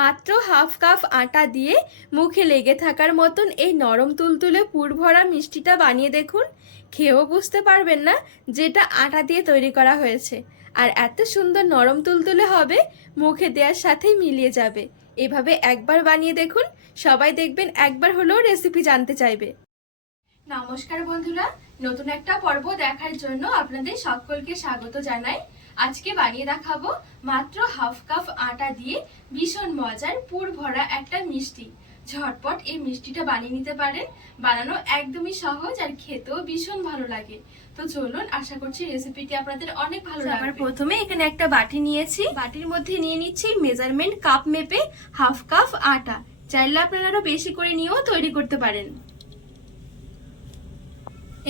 মাত্র half cup আটা দিয়ে মুখে লেগে থাকার মতন এই নরম তুলতুলে পুর ভরা মিষ্টিটা বানিয়ে দেখুন। খেয়েও বুঝতে পারবেন না যেটা আটা দিয়ে তৈরি করা হয়েছে। আর এত সুন্দর নরম তুলতুলে হবে, মুখে দেওয়ার সাথেই মিলিয়ে যাবে। এভাবে একবার বানিয়ে দেখুন, সবাই দেখবেন একবার হলেও রেসিপি জানতে চাইবে। নমস্কার বন্ধুরা, নতুন একটা পর্ব দেখার জন্য আপনাদের সকলকে স্বাগত জানাই। আজকে বানিয়ে দেখাবো মাত্র হাফ কাপ আটা দিয়ে ভীষণ মজার পুর ভরা একটা মিষ্টি। ঝটপট এই মিষ্টিটা বানিয়ে নিতে পারেন। বানানো একদমই সহজ আর খেতেও ভীষণ ভালো লাগে। তো চলুন আশা করছি রেসিপিটি আপনাদের অনেক ভালো লাগবে। প্রথমে এখানে একটা বাটি নিয়েছি। বাটির মধ্যে নিয়ে নিচ্ছি মেজারমেন্ট কাপ মেপে হাফ কাপ আটা। চাইলে আপনারা আরও বেশি করে নিয়েও তৈরি করতে পারেন।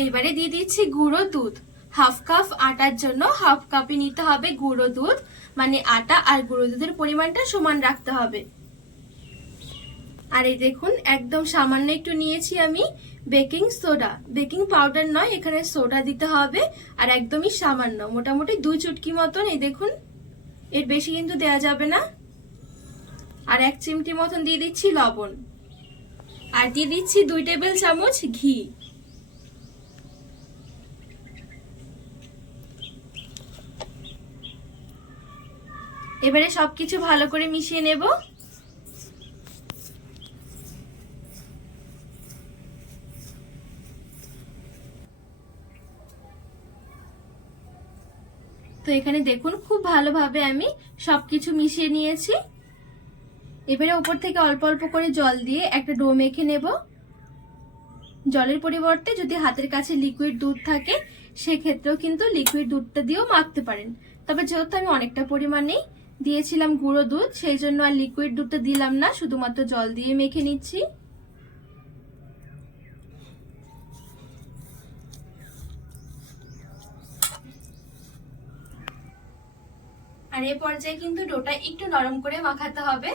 এবারে দিয়ে দিচ্ছি গুঁড়ো দুধ। হাফ কাপ আটার জন্য হাফ কাপে নিতে হবে গুঁড়ো দুধ মানে আটা আর গুঁড়ো দুধের পরিমাণটা সমান রাখতে হবে। আর এই দেখুন, একদম সামান্য একটু নিয়েছি আমি বেকিং সোডা। বেকিং পাউডার নয়, এখানে সোডা দিতে হবে, আর একদমই সামান্য, মোটামুটি দুই চুটকি মতন, এই দেখুন, এর বেশি কিন্তু দেওয়া যাবে না। আর এক চিমটি মতন দিয়ে দিচ্ছি লবণ। আর দিয়ে দিচ্ছি দুই টেবিল চামচ ঘি। এবারে সবকিছু ভালো করে মিশিয়ে নেব। তো এখানে দেখুন, খুব ভালোভাবে আমি সবকিছু মিশিয়ে নিয়েছি। এবারে ওপর থেকে অল্প অল্প করে জল দিয়ে একটা ডো মেখে নেব। জলের পরিবর্তে যদি হাতের কাছে লিকুইড দুধ থাকে, সেক্ষেত্রেও কিন্তু লিকুইড দুধটা দিয়েও মাখতে পারেন। তবে যেহেতু আমি অনেকটা পরিমাণেই দিয়েছিলাম গুঁড়ো দুধ, সেই জন্য আর লিকুইড দুধটা দিলাম না, শুধুমাত্র জল দিয়ে মেখে নিচ্ছি। আর এই পর্যায়ে কিন্তু ডোটা একটু নরম করে মাখাতে হবে।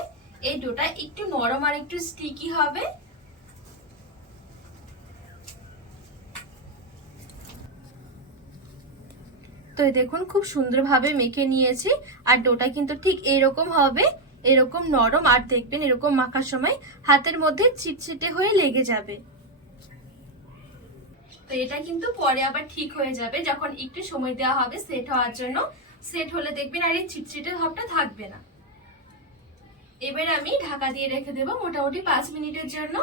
এই ডোটা একটু নরম আর একটু স্টিকি হবে। তো দেখুন, খুব সুন্দরভাবে মেখে নিয়েছি। আর ডোটা কিন্তু ঠিক এরকম হবে, এরকম নরম, আর দেখবেন এরকম মাখার সময় হাতের মধ্যে চিটচিটে হয়ে লেগে যাবে। তো এটা কিন্তু পরে আবার ঠিক হয়ে যাবে, যখন একটু সময় দেওয়া হবে সেট হওয়ার জন্য। সেট হলে দেখবেন আর এই চিটচিটে ভাবটা থাকবে না। এবার আমি ঢাকা দিয়ে রেখে দেবো মোটামুটি পাঁচ মিনিটের জন্য।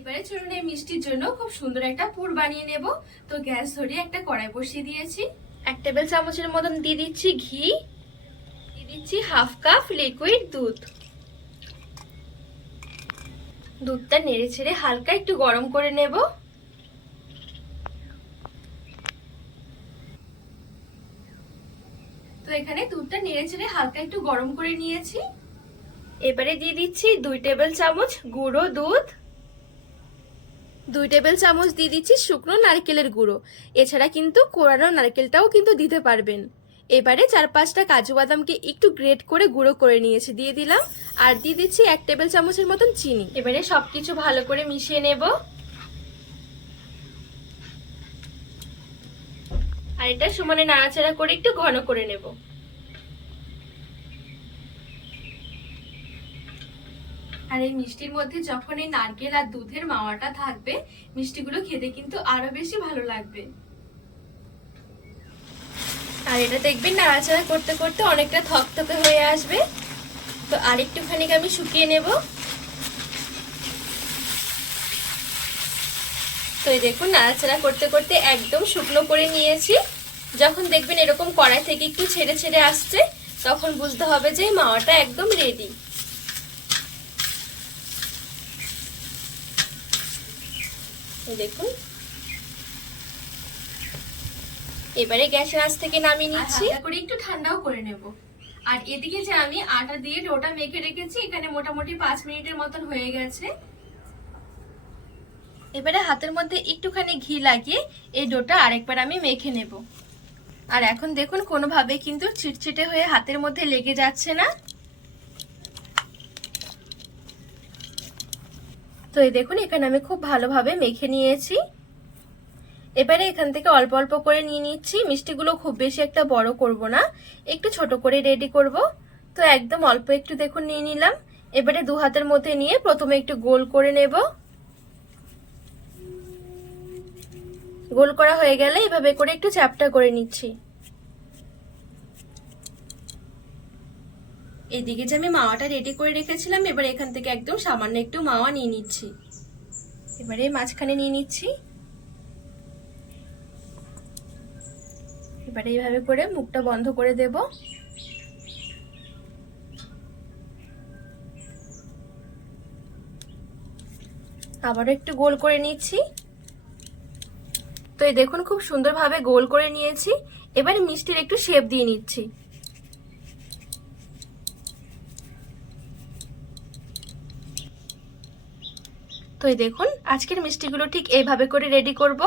এবারে চলুন এই মিষ্টির জন্য খুব সুন্দর একটা পুর বানিয়ে নেব। তো গ্যাস ধরিয়ে একটা কড়াই বসিয়ে দিয়েছি। এক টেবিল চামচের মতন দিয়ে দিচ্ছি ঘি। দিয়ে দিচ্ছি হাফ কাপ লিকুইড দুধ। দুধটা নেড়ে ছেড়ে হালকা একটু গরম করে নেব। তো এখানে দুধটা নেড়ে ছেড়ে হালকা একটু গরম করে নিয়েছি। এবারে দিয়ে দিচ্ছি দুই টেবিল চামচ গুঁড়ো দুধ। দুই টেবিল চামচ দিয়ে দিচ্ছি শুকনো নারকেলের গুঁড়ো। এছাড়া কিন্তু কোরানো নারকেলটাও কিন্তু দিতে পারবেন। এবারে চার পাঁচটা কাজু বাদামকে একটু গ্রেট করে গুঁড়ো করে নিয়েছি, দিয়ে দিলাম। আর দিয়ে দিচ্ছি এক টেবিল চামচের মতন চিনি। এবারে সবকিছু ভালো করে মিশিয়ে নেব। আর এটা সমানে নাড়াচাড়া করে একটু ঘন করে নেব। আর এই মিষ্টির মধ্যে যখন এই নারকেল আর দুধের মাওয়াটা থাকবে, মিষ্টিগুলো খেতে কিন্তু আরও বেশি ভালো লাগবে। আর এটা দেখবেন নাড়াচাড়া করতে করতে অনেকটা থকথকে হয়ে আসবে। তো আর একটুখানি আমি শুকিয়ে নেব। তো এই দেখুন, নাড়াচাড়া করতে করতে একদম শুকনো করে নিয়েছি। যখন দেখবেন এরকম কড়াই থেকে একটু ছেড়ে ছেড়ে আসছে, তখন বুঝতে হবে যে মাওয়াটা একদম রেডি দেখুন। এবারে গ্যাসের আঁচ থেকে নামিয়ে নিচ্ছি। করে একটু ঠান্ডাও করে নেব। আর এদিকে যে আমি আটা দিয়ে ডোটা মেখে রেখেছি এখানে মোটামুটি পাঁচ মিনিটের মতন হয়ে গেছে। এবারে হাতের মধ্যে একটুখানি ঘি লাগিয়ে এই ডোটা আরেকবার আমি মেখে নেব। আর এখন দেখুন কোনোভাবে কিন্তু চিটচিটে হয়ে হাতের মধ্যে লেগে যাচ্ছে না। তো এই দেখুন, এখানে আমি খুব ভালোভাবে মেখে নিয়েছি। এবারে এখান থেকে অল্প অল্প করে নিয়ে নিচ্ছি। মিষ্টিগুলো খুব বেশি একটা বড় করব না, একটু ছোট করে রেডি করব। তো একদম অল্প একটু দেখুন নিয়ে নিলাম। এবারে দু হাতের মধ্যে নিয়ে প্রথমে একটু গোল করে নেব। গোল করা হয়ে গেলে এভাবে করে একটু চ্যাপটা করে নিচ্ছি। এদিকে যে আমি মাওয়াটা রেডি করে রেখেছিলাম, এবার এখান থেকে একদম সামান্য একটু মাওয়া নিয়ে নিচ্ছি। এবারে মাঝখানে নিয়ে নিচ্ছি। এবারে এইভাবে করে মুখটা বন্ধ করে দেব। আবারও একটু গোল করে নিচ্ছি। তো এই দেখুন, খুব সুন্দরভাবে গোল করে নিয়েছি। এবারে মিষ্টির একটু শেপ দিয়ে নিচ্ছি। তো এই দেখুন, আজকের মিষ্টিগুলো ঠিক এইভাবে করে রেডি করব।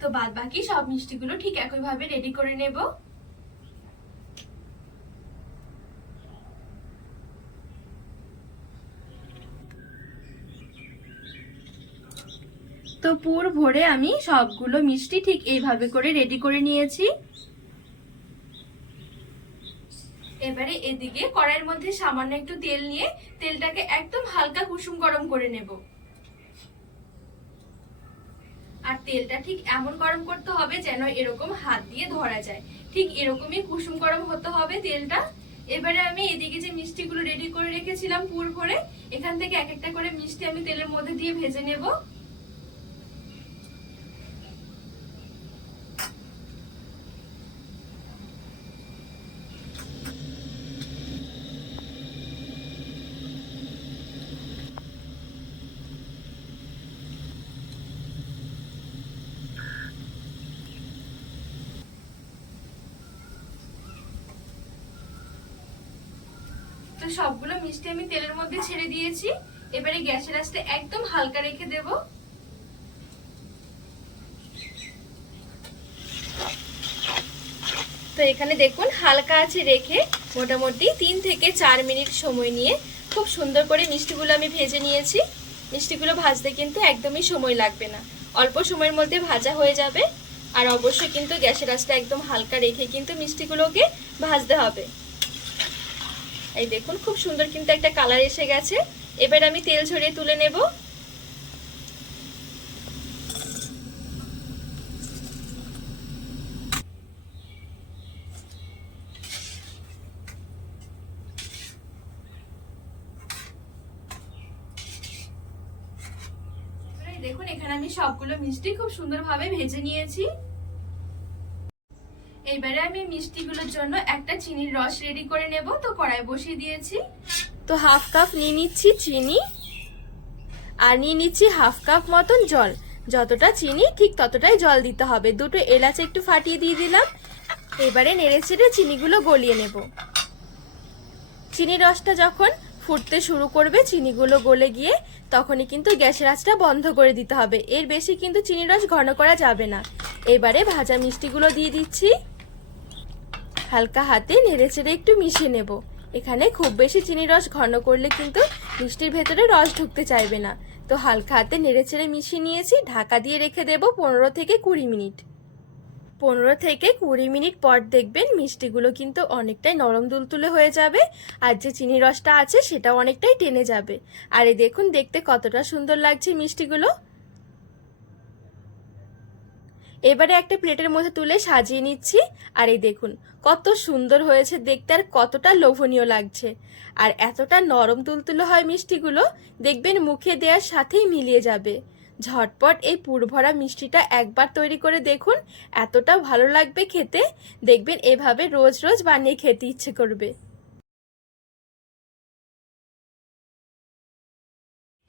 তো বাদ বাকি সব মিষ্টিগুলো ঠিক একইভাবে রেডি করে নেব। তো পুর ভরে আমি সবগুলো মিষ্টি ঠিক এইভাবে করে রেডি করে নিয়েছি। এবারে এদিকে কড়াইয়ের মধ্যে সামান্য একটু তেল নিয়ে তেলটাকে একদম হালকা কুসুম গরম করে নেব। আর তেলটা ঠিক এমন গরম করতে হবে যেন এরকম হাত দিয়ে ধরা যায়। ঠিক এরকমই কুসুম গরম হতে হবে তেলটা। এবারে আমি এদিকে যে মিষ্টিগুলো রেডি করে রেখেছিলাম পুর ভরে, এখান থেকে এক একটা করে মিষ্টি আমি তেলের মধ্যে দিয়ে ভেজে নেব। সবগুলো মিষ্টি আমি তেলের মধ্যে ছেড়ে দিয়েছি। এবারে গ্যাসের আঁচটা একদম হালকা রেখে দেব। তো এখানে দেখুন, হালকা আছে রেখে মোটামুটি তিন থেকে চার মিনিট সময় নিয়ে খুব সুন্দর করে মিষ্টিগুলো আমি ভেজে নিয়েছি। মিষ্টিগুলো ভাজতে কিন্তু একদমই সময় লাগবে না। অল্প সময়ের মধ্যে ভাজা হয়ে যাবে। আর অবশ্যই কিন্তু গ্যাসের আঁচটা একদম হালকা রেখে কিন্তু মিষ্টিগুলোকে ভাজতে হবে। এই দেখুন, খুব সুন্দর কিন্তু একটা কালার এসে গেছে। এবার আমি তেল ছড়িয়ে তুলে নেব। দেখুন, এখানে আমি সবগুলো মিষ্টি খুব সুন্দরভাবে ভেজে নিয়েছি। এবারে আমি মিষ্টিগুলোর জন্য একটা চিনির রস রেডি করে নেব। তো কড়াই বসিয়ে দিয়েছি। তো হাফ কাপ নিয়ে নিচ্ছি চিনি আর নিয়ে নিচ্ছি হাফ কাপ মতন জল। যতটা চিনি, ঠিক ততটাই জল দিতে হবে। দুটো এলাচ একটু ফাটিয়ে দিয়ে দিলাম। এবারে নেড়ে চেড়ে চিনিগুলো গলিয়ে নেব। চিনি রসটা যখন ফুটতে শুরু করবে, চিনিগুলো গলে গিয়ে তখনই কিন্তু গ্যাসের আঁচটা বন্ধ করে দিতে হবে। এর বেশি কিন্তু চিনি রস ঘন করা যাবে না। এবারে ভাজা মিষ্টিগুলো দিয়ে দিচ্ছি। হালকা হাতে নেড়ে চেড়ে একটু মিশিয়ে নেব। এখানে খুব বেশি চিনি রস ঘন করলে কিন্তু মিষ্টির ভেতরে রস ঢুকতে চাইবে না। তো হালকা হাতে নেড়ে চেড়ে মিশিয়ে নিয়েছি, ঢাকা দিয়ে রেখে দেব পনেরো থেকে কুড়ি মিনিট। পনেরো থেকে কুড়ি মিনিট পর দেখবেন মিষ্টিগুলো কিন্তু অনেকটাই নরম দুলতুলে হয়ে যাবে আর যে চিনি রসটা আছে সেটাও অনেকটাই টেনে যাবে। আর এই দেখুন, দেখতে কতটা সুন্দর লাগছে মিষ্টিগুলো। এবারে একটা প্লেটের মধ্যে তুলে সাজিয়ে নিচ্ছি। আর এই দেখুন, কত সুন্দর হয়েছে দেখতে আর কতটা লোভনীয় লাগছে। আর এতটা নরম তুলতুলো হয় মিষ্টিগুলো, দেখবেন মুখে দেওয়ার সাথেই মিলিয়ে যাবে। ঝটপট এই পুরভরা মিষ্টিটা একবার তৈরি করে দেখুন, এতটা ভালো লাগবে খেতে। দেখবেন এভাবে রোজ রোজ বানিয়ে খেতে ইচ্ছে করবে।